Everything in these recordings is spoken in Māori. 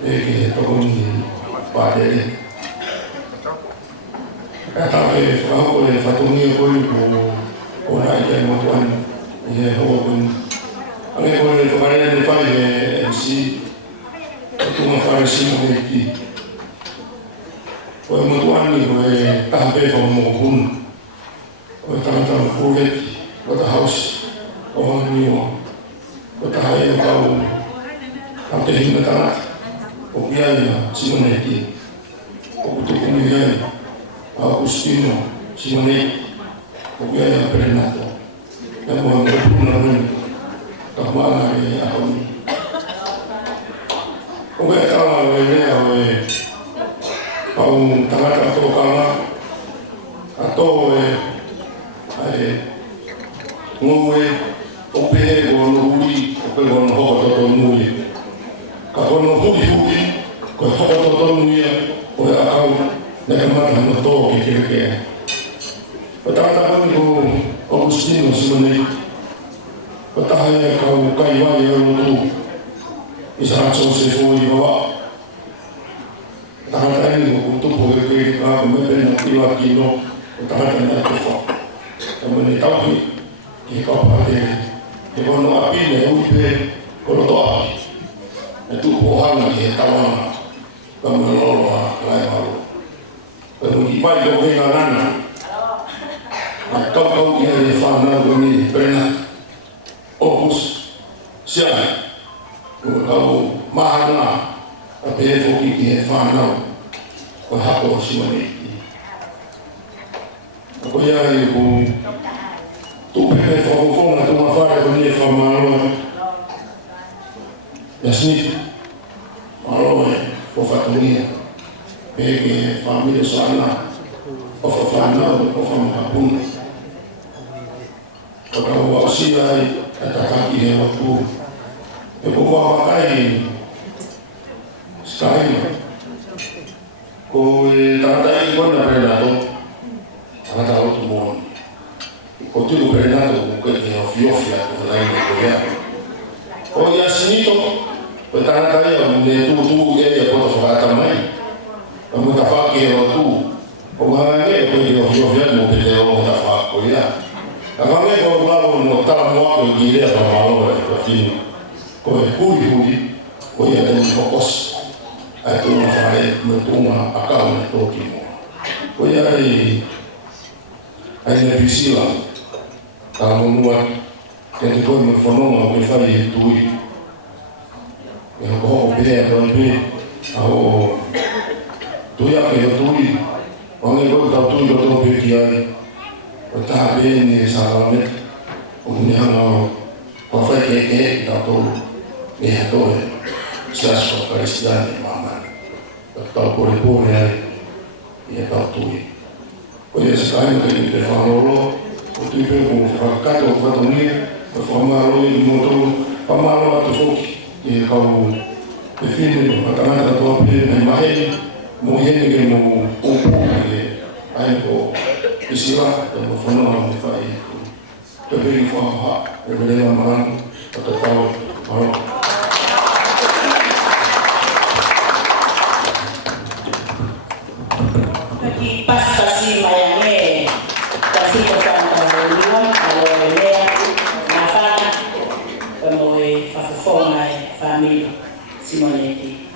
ke tokoni padere kata ke fao e fatungi ko ko na ia mo tuan ia ho pun ame ko le fare ni fai MC tu ma fare si mo ki ko mo tuan ni ko e ta pe fo mo kun o ta ta ko ve ko ta house o ni o ko ta ia ka o ta te hinga ta o ia si mo ki o tu ko ni ia Agustino Simone Ogaya Prenato yang mengumpulkan kemana ya kami Ogaya tahu ini kau tangan atau kala atau ngomwe ope gonuri ope gono hoto mui kagono hui ko hoto mui o akau Nakamata no to que Patata ko Agustino Simone Pataya kau kaiwa ya tu isa so se foi wa Patata ni ko tu po que ka me na tiwa kilo Patata na ko fa Kamo ni tawi ki ka pa de ko no api ne upe ko to api tu ko hana ki tawana kamo lo lai malo Pero igual yo vengo a lana. Kau ia le whanau ni prena. Opus sia. Kau mahana. A pefo ki e whanau. Ko hako simone. Ko ia e ko tupe whakofona tu mawhare ko ni e whamaloa. Yasni. Maloa ko whatungia. Pege família sana o fafana o famapun o kau auxiliai atakaki e wapu e ko wakai skai ko e tatai ko na renato ata o tumo ko tu renato ko ke o fiofia ko lai ko ya o yasinito o tatai o ne tu e ko fa tamai Kamu tak fakir waktu, pengaruhnya itu dia mau beli orang tak fakir ya. Kalau mereka kalau mau tahu mau beli dia sama orang berarti, kau huri, kau yang ada fokus, itu masalah mentua akal mentoki mu. Kau yang ada visi lah, kalau membuat yang itu menfonong apa yang itu, yang kau beli atau beli, aku Tuya ke tui, wangi ko ta tui ko to pekiai. O ta bene salamet. O ni hanga ko fa ke ta to e to slash ko cristiani mama. Ta ko le ai e ta tui. Ko ye sa ai ke le fa lo o tui pe ko fa ka to fa to ni ko fa ma lo i moto pa ma lo to foki e ka o e fine ko ta na to pe na mai Mungkin que no que hay ko isiwa de fono na fai to be for ha de le man to tawo Aquí pasa así mayame casi ko sa reunión alo lea na fana como fa fona family Simonetti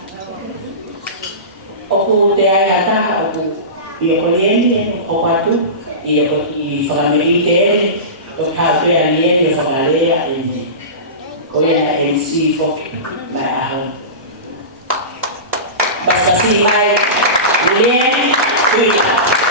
Oku te ai ataha oku i o lieni o kwatu i o ki family te o ka pe ani e famale indi ko ya MC fo mai aho basta si mai lieni kuita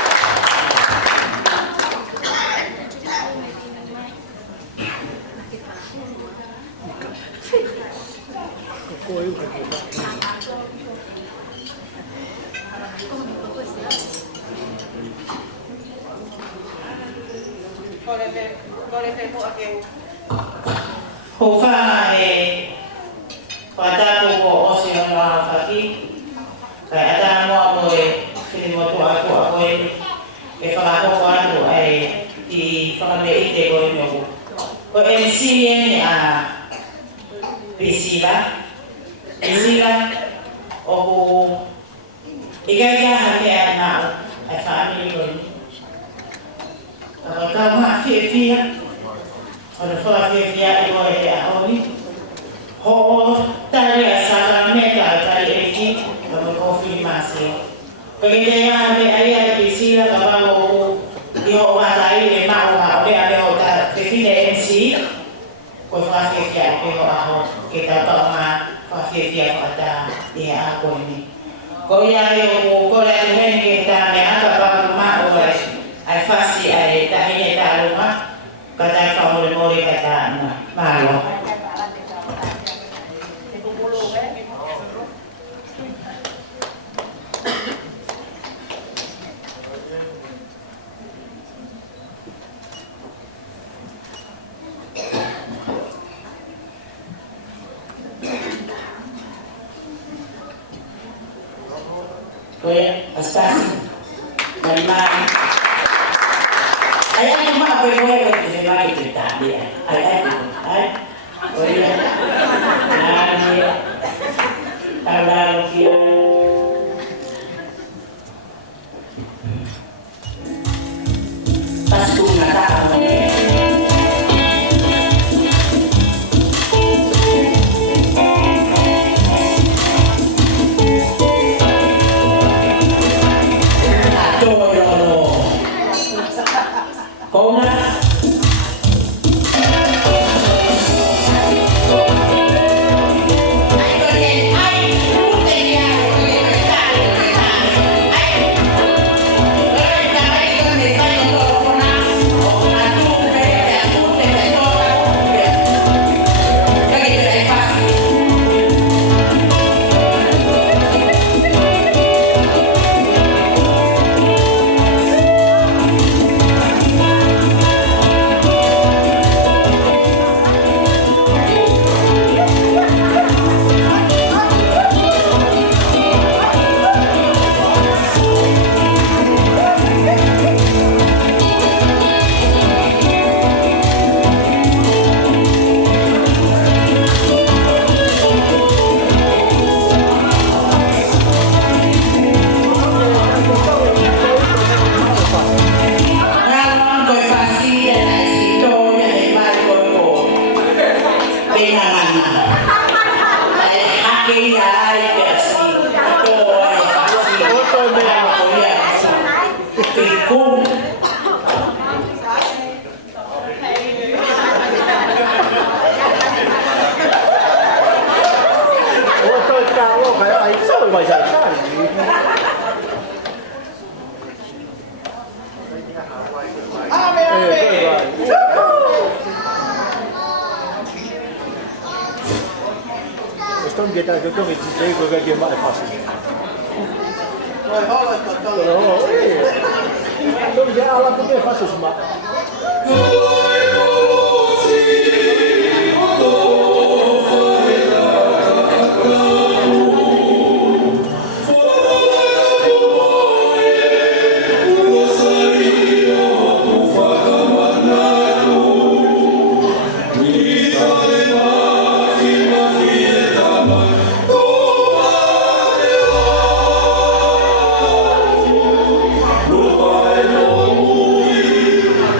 Hofa pada pokok osion lafaki, kayak ada mau film aku kalau aku di family itu kau nyobu, kau MC ni bisila o igaya hake na ai family ko ka ma fia o le fia i o e a oni ho tari a Sacramento tari e ki o ko fi masi ko igaya me ai ai pisira ka ba o i o wa dai le ma o a le ale o ta te fine MC ko fa fia e o a ho ke ta pa ma fa fia fa ta e a ko ni ko ia e o ko le henge ta me aka pa ma o ai fasi ai ta ine ta luma ka ta ka mo le mo le ka ta na ma lo Oye, Astasi, Marimari. Ayan yung mga pwede ko si Mari Tritabi. Ayan. Oye, Nani, Tagalog yan. Paskong na tao.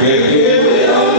Que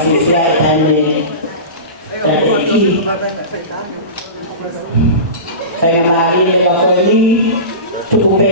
masisia itane tatiki kaya mahali kwa kweli tukupe